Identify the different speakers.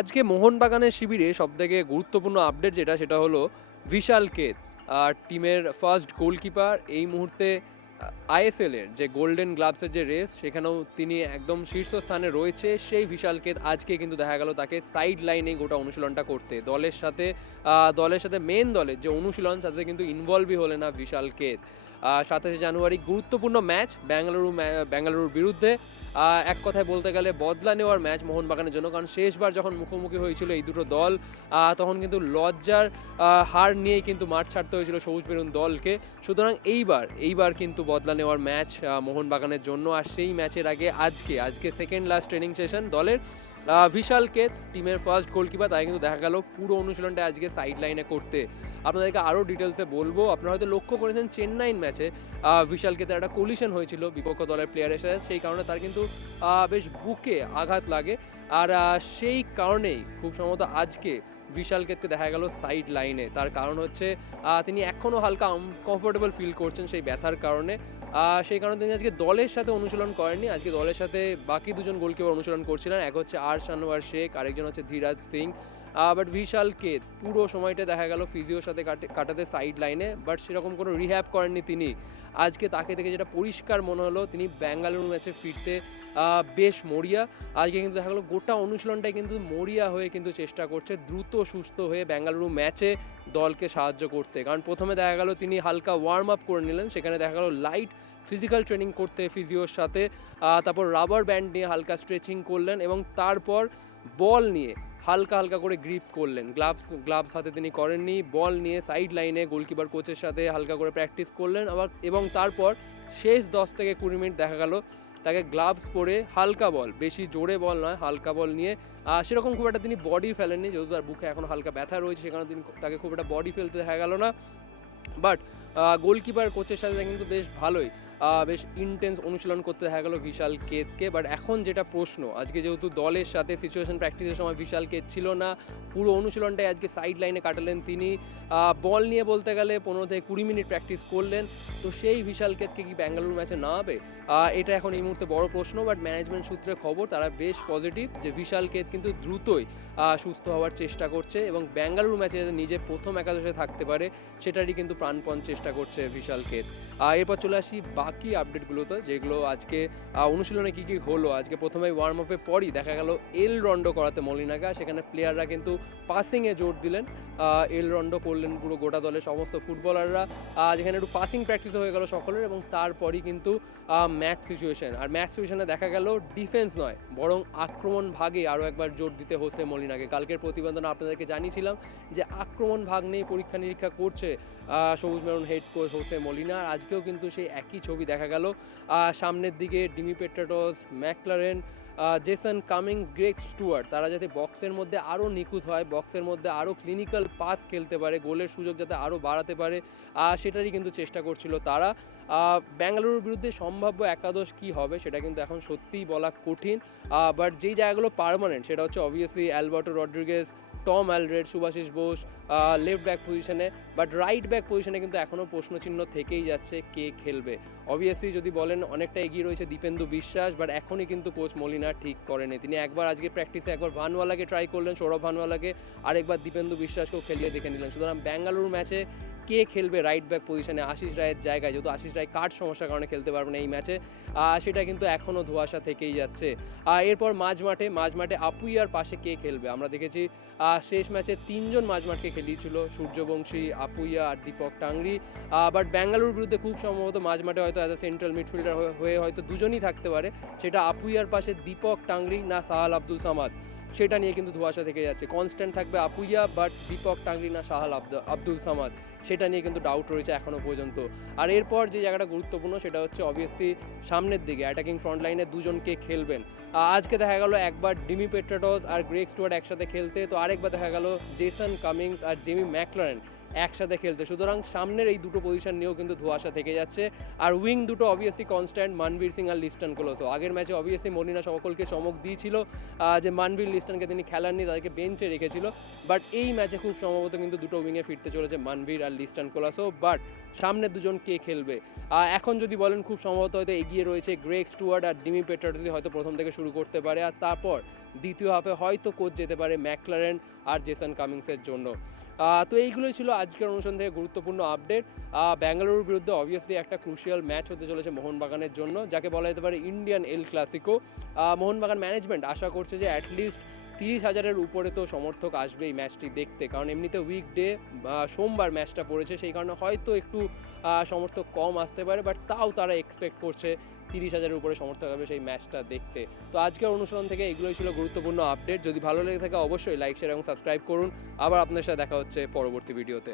Speaker 1: আজকে মোহনবাগানের শিবিরে সবথেকে গুরুত্বপূর্ণ আপডেট যেটা, সেটা হলো বিশাল কেত আর টিমের ফার্স্ট গোলকিপার এই মুহূর্তে আইএসএল এর যে গোল্ডেন গ্লাভসের যে রেস সেখানেও তিনি একদম শীর্ষস্থানে রয়েছে। সেই বিশাল কেত আজকে কিন্তু দেখা গেল তাকে সাইড লাইনে গোটা অনুশীলনটা করতে। দলের সাথে দলের সাথে মেন দলের যে অনুশীলন, তাতে কিন্তু ইনভলভই হলে না বিশাল কেত সাতাশে জানুয়ারি গুরুত্বপূর্ণ ম্যাচ ব্যাঙ্গালুরু ব্যাঙ্গালুরুর বিরুদ্ধে। এক কথায় বলতে গেলে বদলা নেওয়ার ম্যাচ মোহনবাগানের জন্য, কারণ শেষবার যখন মুখোমুখি হয়েছিল এই দুটো দল তখন কিন্তু লজ্জার হার নিয়েই কিন্তু মাঠ ছাড়তে হয়েছিল সবুজ বেরুন দলকে। সুতরাং এইবার এইবার কিন্তু বদলা নেওয়ার ম্যাচ মোহনবাগানের জন্য। আর সেই ম্যাচের আগে আজকে আজকে সেকেন্ড লাস্ট ট্রেনিং সেশন দলের কেত টিমের ফার্স্ট গোলকিপার তাই কিন্তু দেখা গেল পুরো অনুশীলনটা আজকে সাইড লাইনে করতে আপনাদেরকে আরও ডিটেলসে বলব। আপনারা হয়তো লক্ষ্য করেছেন, চেন্নাই ম্যাচে বিশাল কেতে একটা কলিশন হয়েছিল বিপক্ষ দলের প্লেয়ারের সাথে। সেই কারণে তার কিন্তু বেশ বুকে আঘাত লাগে। আর সেই কারণেই খুব সম্ভবত আজকে বিশাল কেতকে দেখা গেল সাইড লাইনে তার কারণ হচ্ছে তিনি এখনও হালকা কমফোর্টেবল ফিল করছেন সেই ব্যথার কারণে। সেই কারণে তিনি আজকে দলের সাথে অনুশীলন করেননি। আজকে দলের সাথে বাকি দুজন গোলকিপার অনুশীলন করছিলেন। এক হচ্ছে আর শানোয়ার শেখ, আরেকজন হচ্ছে ধীরাজ সিং। বাট বিশাল কেত পুরো সময়টা দেখা গেল ফিজিওর সাথে কাটে- কাটাতে সাইড লাইনে বাট সেরকম কোনো রিহ্যাব করেননি তিনি। আজকে তাকে দেখে যেটা পরিষ্কার মনে হলো, তিনি ব্যাঙ্গালুরু ম্যাচে ফিরতে বেশ মরিয়া। আজকে কিন্তু দেখা গেলো গোটা অনুশীলনটাই কিন্তু মরিয়া হয়ে কিন্তু চেষ্টা করছে, দ্রুত সুস্থ হয়ে ব্যাঙ্গালুরু ম্যাচে দলকে সাহায্য করতে। কারণ প্রথমে দেখা গেল তিনি হালকা ওয়ার্ম আপ করে নিলেন, সেখানে দেখা গেল লাইট ফিজিক্যাল ট্রেনিং করতে ফিজিওর সাথে তারপর রাবার ব্যান্ড নিয়ে হালকা স্ট্রেচিং করলেন এবং তারপর বল নিয়ে হালকা হালকা করে গ্রিপ করলেন। গ্লাভস গ্লাভস হাতে তিনি করেননি বল নিয়ে সাইড লাইনে গোলকিপার কোচের সাথে হালকা করে প্র্যাকটিস করলেন আবার, এবং তারপর শেষ দশ থেকে কুড়ি মিনিট দেখা গেল তাকে গ্লাভস পরে হালকা বল বেশি জোরে বল নয়, হালকা বল নিয়ে সেরকম খুব একটা তিনি বডি ফেলেননি, যেহেতু তার বুকে এখন হালকা ব্যথা রয়েছে সেখানে তিনি তাকে খুব একটা বডি ফেলতে দেখা গেল না। বাট গোলকিপার কোচের সাথে কিন্তু বেশ ভালোই বেশ ইন্টেন্স অনুশীলন করতে দেখা গেল বিশাল কেতকে। বাট এখন যেটা প্রশ্ন, আজকে যেহেতু দলের সাথে সিচুয়েশন প্র্যাকটিসের সময় বিশাল কেত ছিল না, পুরো অনুশীলনটাই আজকে সাইড লাইনে কাটালেন তিনি। বল নিয়ে বলতে গেলে পনেরো থেকে কুড়ি মিনিট প্র্যাকটিস করলেন। তো সেই বিশাল কেতকে কি ব্যাঙ্গালুরু ম্যাচে না হবে এটা এখন এই মুহূর্তে বড় প্রশ্ন বাট ম্যানেজমেন্ট সূত্রে খবর তারা বেশ পজিটিভ যে বিশাল কেত কিন্তু দ্রুতই সুস্থ হওয়ার চেষ্টা করছে এবং ব্যাঙ্গালুরু ম্যাচে যাতে নিজে প্রথম একাদশে থাকতে পারে, সেটারই কিন্তু প্রাণপণ চেষ্টা করছে বিশাল কেত। এরপর চলে আসি বাকি আপডেটগুলোতে যেগুলো আজকে অনুশীলনে কী কী হলো, আজকে প্রথমে ওয়ার্ম আপে পরই দেখা গেল এল রন্ডো করাতে মলিনাগা, সেখানে প্লেয়াররা কিন্তু পাসিংয়ে জোর দিলেন। আহ, এল রন্ডো করলেন পুরো গোটা দলের সমস্ত ফুটবলাররা। যেখানে একটু পাসিং প্র্যাকটিস হয়ে গেল সকলের এবং তারপরই কিন্তু ম্যাচ সিচুয়েশন আর ম্যাচ সিচুয়েশনে দেখা গেল ডিফেন্স নয় বরং আক্রমণ ভাগে আরও একবার জোর দিতে হোসে মলিনাকে। কালকের প্রতিবেদনে আপনাদেরকে জানিয়েছিলাম যে আক্রমণ ভাগ নিয়ে পরীক্ষা নিরীক্ষা করছে সবুজ maroon head coach Jose Molina. আজকেও কিন্তু সেই একই ছবি দেখা গেল। সামনের দিকে Dimi Petratos McLaren Jason Cummings Greg Stewart তারা যাতে বক্সের মধ্যে আরও নিখুঁত হয় বক্সের মধ্যে আরও ক্লিনিক্যাল পাস খেলতে পারে, গোলের সুযোগ যাতে আরও বাড়াতে পারে সেটারই কিন্তু চেষ্টা করছিল তারা। ব্যাঙ্গালুরুর বিরুদ্ধে সম্ভাব্য একাদশ কি হবে, সেটা কিন্তু এখন সত্যিই বলা কঠিন। বাট যেই জায়গাগুলো পারমানেন্ট সেটা হচ্ছে obviously Alberto Rodriguez Tom Aldred Subhasish Bose left back পজিশনে, বাট রাইট ব্যাক পজিশনে কিন্তু এখনও প্রশ্নচিহ্ন থেকেই যাচ্ছে কে খেলবে। অবভিয়াসলি যদি বলেন অনেকটা এগিয়ে রয়েছে দীপেন্দু বিশ্বাস, বাট এখনই কিন্তু কোচ মলিনা ঠিক করেনি। তিনি একবার আজকে প্র্যাকটিসে একবার ভানওয়ালাকে ট্রাই করলেন, সৌরভ ভানওয়ালাকে আরেকবার দীপেন্দু বিশ্বাসকেও খেলিয়ে দেখে নিলেন। সুতরাং ব্যাঙ্গালুরু ম্যাচে কে খেলবে রাইট ব্যাক পজিশনে আশিস রায়ের জায়গায়, যেহেতু আশিস রায় কার্ড সমস্যার কারণে খেলতে পারবে না এই ম্যাচে সেটা কিন্তু এখনও ধোয়াশা থেকেই যাচ্ছে। আর এরপর মাঝ মাঠে মাঝ মাঠে আপুইয়ার পাশে কে খেলবে? আমরা দেখেছি শেষ ম্যাচে তিনজন মাঝ মাঠকে খেলিয়েছিল, সূর্যবংশী, আপুইয়া আর দীপক টাংরি। বাট ব্যাঙ্গালুরুর বিরুদ্ধে খুব সম্ভবত মাঝ মাঠে হয়তো অ্যাজ এ সেন্ট্রাল মিডফিল্ডার হয়ে হয়তো দুজনই থাকতে পারে। সেটা আপুইয়ার পাশে দীপক টাংরি না সাহাল আব্দুল সামাদ। সেটা নিয়ে কিন্তু ধোয়াশা থেকে যাচ্ছে। কনস্ট্যান্ট থাকবে আপুইয়া বাট দীপক টাংরি না সাহাল আব্দ- আব্দুল সামাদ সেটা নিয়ে কিন্তু ডাউট রয়েছে এখনও পর্যন্ত। আর এরপর যে জায়গাটা গুরুত্বপূর্ণ, সেটা হচ্ছে অবভিয়াসলি সামনের দিকে অ্যাটাকিং ফ্রন্ট লাইনে দুজনকে খেলবেন। আজকে দেখা গেল একবার ডিমি পেট্রাটস আর গ্রেক স্টুয়ার্ড একসাথে খেলতে, তো আরেকবার দেখা গেল জেসন কামিংস আর জেমি ম্যাকলারেন। একসাথে খেলতে। সুতরাং সামনের এই দুটো পজিশন নিয়েও কিন্তু ধোয়াশা থেকে যাচ্ছে। আর উইং দুটো অবভিয়াসলি কনস্ট্যান্ট মানবীর সিং আর লিস্টন কোলোসো। আগের ম্যাচে অবভিয়াসলি মলিনা সকলকে চমক দিয়েছিল যে মানবীর লিস্টনকে তিনি খেলাননি, তাদেরকে বেঞ্চে রেখেছিল। বাট এই ম্যাচে খুব সম্ভবত কিন্তু দুটো উইংয়ে ফিরতে চলেছে মানবীর আর লিস্টন কোলাসো। বাট সামনে দুজন কে খেলবে? এখন যদি বলেন খুব সম্ভবত হয়তো এগিয়ে রয়েছে গ্রেক স্টুয়ার্ড আর ডিমি পেটার্সি হয়তো প্রথম থেকে শুরু করতে পারে। আর তারপর দ্বিতীয় হাফে হয়তো কোচ যেতে পারে ম্যাকলারেন আর জেসন কামিংসের জন্য। তো এইগুলোই ছিল আজকের অনুষ্ঠান থেকে গুরুত্বপূর্ণ আপডেট ব্যাঙ্গালুরুর বিরুদ্ধে অবভিয়াসলি একটা ক্রুশিয়াল ম্যাচ হতে চলেছে মোহনবাগানের জন্য, যাকে বলা যেতে পারে Indian El Clasico Mohun Bagan management আশা করছে যে অ্যাটলিস্ট তিরিশ হাজারের উপরে তো সমর্থক আসবে এই ম্যাচটি দেখতে। কারণ এমনিতে উইকডে সোমবার ম্যাচটা পড়েছে, সেই কারণে হয়তো একটু সমর্থক কম আসতে পারে বাট তাও তারা এক্সপেক্ট করছে তিরিশ হাজারের উপরে সমর্থক হবে সেই ম্যাচটা দেখতে। তো আজকের অনুষ্ঠান থেকে এগুলোই ছিল গুরুত্বপূর্ণ আপডেট। যদি ভালো লেগে থাকে অবশ্যই লাইক, শেয়ার এবং সাবস্ক্রাইব করুন। আবার আপনার সাথে দেখা হচ্ছে পরবর্তী ভিডিওতে।